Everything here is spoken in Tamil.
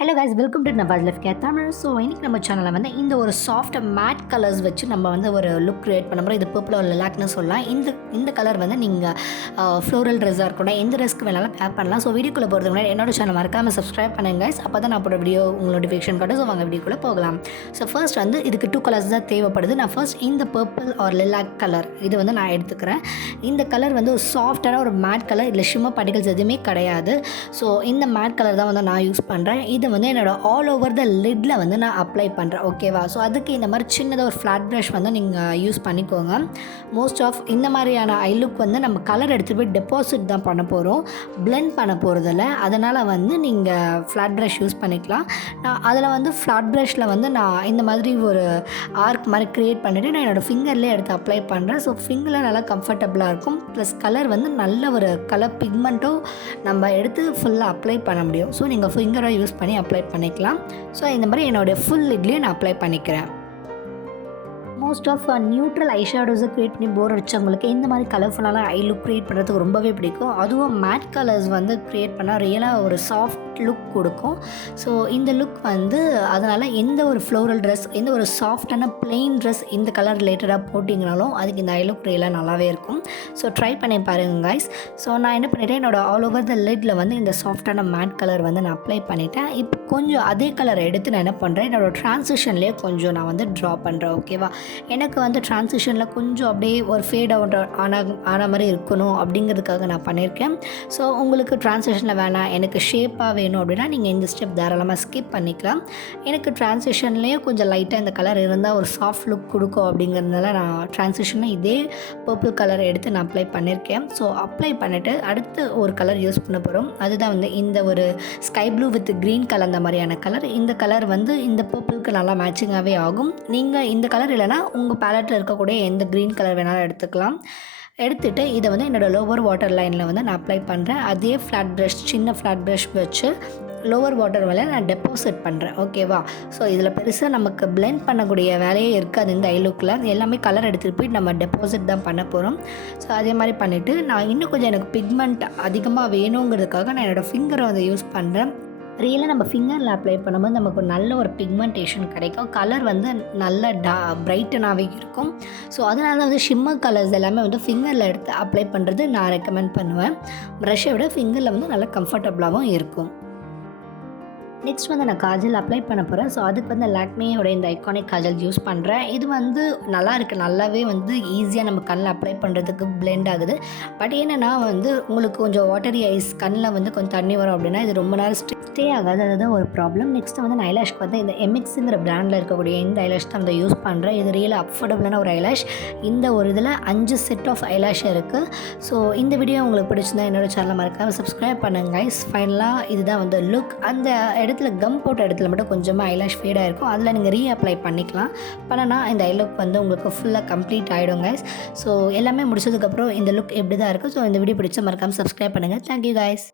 Hello guys, welcome to navajlifecaretamil. So இன்றைக்கி நம்ம சேனலில் வந்து இந்த ஒரு சாஃப்ட் மேட் கலர்ஸ் வச்சு நம்ம வந்து ஒரு லுக் க்ரியேட் பண்ண போகிறோம். இது பர்பிள் ஒரு லிலாக்னு சொல்லலாம். இந்த கலர் வந்து நீங்கள் ஃப்ளோரல் ட்ரெஸ்ஸாக இருக்கட்டும், எந்த ட்ரெஸ்க்கு வேணாலும் பேர் பண்ணலாம். ஸோ வீடியோக்குள்ளே போகிறதுக்கு முன்னாடி என்னோட சேனல் மறக்காமல் சப்ஸ்கிரைப் பண்ணுங்க கைஸ். அப்போ தான் நான் போட வீடியோ உங்களுக்கு நோட்டிஃபிகேஷன் காட்டும். ஸோ வாங்க வீடியோக்குள்ளே போகலாம். ஸோ ஃபர்ஸ்ட் வந்து இதுக்கு 2 கலர்ஸ் தான் தேவைப்படுது. நான் ஃபர்ஸ்ட் இந்த பர்பிள் ஒரு லிலாக் கலர் இது வந்து நான் எடுத்துக்கிறேன். இந்த கலர் வந்து ஒரு சாஃப்டான ஒரு மேட் கலர், இல்லை ஷிம்மர் பார்ட்டிகல்ஸ் எதுவுமே கிடையாது. ஸோ இந்த மேட் கலர் தான் வந்து நான் யூஸ் பண்ணுறேன். இது வந்து என்னோட ஆல் ஓவர் த லிட்டில் வந்து நான் அப்ளை பண்ணுறேன். ஓகேவா? ஸோ அதுக்கு இந்த மாதிரி சின்னதாக ஒரு ஃப்ளாட் ப்ரஷ் வந்து நீங்கள் யூஸ் பண்ணிக்கோங்க. மோஸ்ட் ஆஃப் இந்த மாதிரியான ஐ லுக் வந்து நம்ம கலர் எடுத்துகிட்டு போய் டெபாசிட் தான் பண்ண போகிறோம், பிளெண்ட் பண்ண போகிறதில்ல. அதனால் வந்து நீங்கள் ஃப்ளாட் ப்ரஷ் யூஸ் பண்ணிக்கலாம். நான் அதில் வந்து ஃப்ளாட் ப்ரஷில் வந்து நான் இந்த மாதிரி ஒரு ஆர்க் மாதிரி க்ரியேட் பண்ணிவிட்டு நான் என்னோடய ஃபிங்கர்லேயே எடுத்து அப்ளை பண்ணுறேன். ஸோ ஃபிங்கரில் நல்லா கம்ஃபர்டபுளாக இருக்கும். ப்ளஸ் கலர் வந்து நல்ல ஒரு கலர் பிக்மெண்ட்டும் நம்ம எடுத்து ஃபுல்லாக அப்ளை பண்ண முடியும். ஸோ நீங்கள் ஃபிங்கரை யூஸ் பண்ணி அப்ளை பண்ணிக்கலாம். ஸோ இந்த மாதிரி என்னோடய ஃபுல் லிட்லேயும் நான் அப்ளை பண்ணிக்கிறேன். மோஸ்ட் ஆஃப் நியூட்ரல் ஐஷேடோஸை க்ரியேட் பண்ணி போர் அடித்தவங்களுக்கு இந்த மாதிரி கலர்ஃபுல்லான ஐ லுக் க்ரியேட் பண்ணுறதுக்கு ரொம்பவே பிடிக்கும். அதுவும் மேட் கலர்ஸ் வந்து க்ரியேட் பண்ணால் ரியலாக ஒரு சாஃப்ட் லுக் கொடுக்கும். ஸோ இந்த லுக் வந்து அதனால் எந்த ஒரு ஃப்ளோரல் ட்ரெஸ், எந்த ஒரு சாஃப்டான பிளெயின் ட்ரெஸ் இந்த கலர் ரிலேட்டடாக போட்டிங்கனாலும் அதுக்கு இந்த ஐ லுக் ரியலாக நல்லாவே இருக்கும். ஸோ ட்ரை பண்ணி பாருங்கள் கைஸ். ஸோ நான் என்ன பண்ணிட்டேன், என்னோடய ஆல் ஓவர் த லிட்டில் வந்து இந்த சாஃப்டான மேட் கலர் வந்து நான் அப்ளை பண்ணிட்டேன். இப்போ கொஞ்சம் அதே கலரை எடுத்து நான் என்ன பண்ணுறேன், என்னோடய ட்ரான்சிஷன்லேயே கொஞ்சம் நான் வந்து ட்ரா பண்ணுறேன். ஓகேவா? எனக்கு வந்து ட்ரான்சிஷனில் கொஞ்சம் அப்படியே ஒரு ஃபேட் அவுட் ஆன மாதிரி இருக்கணும் அப்படிங்கிறதுக்காக நான் பண்ணியிருக்கேன். ஸோ உங்களுக்கு ட்ரான்சிஷனில் வேணாம், எனக்கு ஷேப்பாக வேணும் அப்படின்னா நீங்கள் இந்த ஸ்டெப் தாராளமாக ஸ்கிப் பண்ணிக்கலாம். எனக்கு ட்ரான்சிஷன்லேயே கொஞ்சம் லைட்டாக இந்த கலர் இருந்தால் ஒரு சாஃப்ட் லுக் கொடுக்கும் அப்படிங்கிறதுனால நான் ட்ரான்சிஷனில் இதே பர்பிள் கலரை எடுத்து நான் அப்ளை பண்ணியிருக்கேன். ஸோ அப்ளை பண்ணிவிட்டு அடுத்து ஒரு கலர் யூஸ் பண்ண போகிறோம். அதுதான் வந்து இந்த ஒரு sky blue with green colour அந்த மாதிரியான கலர். இந்த கலர் வந்து இந்த பர்பிளுக்கு நல்லா மேட்சிங்காகவே ஆகும். நீங்கள் இந்த கலர் இல்லைனா உங்கள் பேலட்டில் இருக்கக்கூடிய எந்த க்ரீன் கலர் வேணாலும் எடுத்துக்கலாம். எடுத்துகிட்டு இதை வந்து என்னோடய லோவர் வாட்டர் லைனில் வந்து நான் அப்ளை பண்ணுறேன். அதே ஃப்ளாட் ப்ரஷ், சின்ன ஃப்ளாட் ப்ரஷ் வச்சு லோவர் வாட்டர் மேலே நான் டெபாசிட் பண்ணுறேன். ஓகேவா? ஸோ இதில் பெருசாக நமக்கு பிளெண்ட் பண்ணக்கூடிய வேலையே இருக்காது. இந்த ஐ லுக்கில் எல்லாமே கலர் எடுத்துகிட்டு போய் நம்ம டெபாசிட் தான் பண்ண போகிறோம். ஸோ அதே மாதிரி பண்ணிவிட்டு நான் இன்னும் கொஞ்சம் எனக்கு பிக்மெண்ட் அதிகமாக வேணுங்கிறதுக்காக நான் என்னோடய ஃபிங்கரை வந்து யூஸ் பண்ணுறேன். ரியலாக நம்ம ஃபிங்கரில் அப்ளை பண்ணும்போது நமக்கு நல்ல ஒரு பிக்மெண்டேஷன் கிடைக்கும். கலர் வந்து நல்ல பிரைட்டனாகவே இருக்கும். ஸோ அதனால தான் வந்து ஷிம்மர் கலர்ஸ் எல்லாமே வந்து ஃபிங்கரில் எடுத்து அப்ளை பண்ணுறது நான் ரெக்கமெண்ட் பண்ணுவேன். ப்ரஷ்ஷை விட ஃபிங்கரில் வந்து நல்லா கம்ஃபர்டபுளாகவும் இருக்கும். நெக்ஸ்ட் வந்து நான் காஜல் அப்ளை பண்ண போகிறேன். ஸோ அதுக்கு வந்து லாக்மேயோட இந்த ஐகானிக் காஜல் யூஸ் பண்ணுறேன். இது வந்து நல்லா இருக்குது, நல்லாவே வந்து ஈஸியாக நம்ம கண்ணில் அப்ளை பண்ணுறதுக்கு பிளெண்ட் ஆகுது. பட் என்னென்னா வந்து உங்களுக்கு கொஞ்சம் வாட்டரி ஐஸ், கண்ணில் வந்து கொஞ்சம் தண்ணி வரும் அப்படின்னா இது ரொம்ப நேரம் ஸ்டே ஆகாது. அதுதான் ஒரு ப்ராப்ளம். நெக்ஸ்ட்டு வந்து நான் ஐலாஷ்க்கு வந்து இந்த எம்எக்ஸுங்கிற பிராண்டில் இருக்கக்கூடிய இந்த ஐலாஷ் தான் வந்து யூஸ் பண்ணுறேன். இது ரியலாக அஃபோர்டபுளான ஒரு ஐலாஷ். இந்த ஒரு இதில் 5 செட் ஆஃப் ஐலாஷ் இருக்குது. ஸோ இந்த வீடியோ உங்களுக்கு பிடிச்சிருந்தா என்னோடய சேனலை மறக்காமல் சப்ஸ்கிரைப் பண்ணுங்க கைஸ். ஃபைனலாக இதுதான் வந்து லுக். அந்த இடத்துல கம் போட்ட இடத்துல மட்டும் கொஞ்சமாக ஐலாஷ் ஃபேடாக இருக்கும், அதில் நீங்கள் ரீஅப்ளை பண்ணிக்கலாம். பண்ணனா இந்த ஐ லுக் வந்து உங்களுக்கு ஃபுல்லாக கம்ப்ளீட் ஆகிடும் கைஸ். ஸோ எல்லாமே முடிச்சதுக்கப்புறம் இந்த லுக் எப்படி தான் இருக்குது. ஸோ இந்த வீடியோ பிடிச்சா மறக்காமல் சப்ஸ்கிரைப் பண்ணுங்கள். Thank you guys.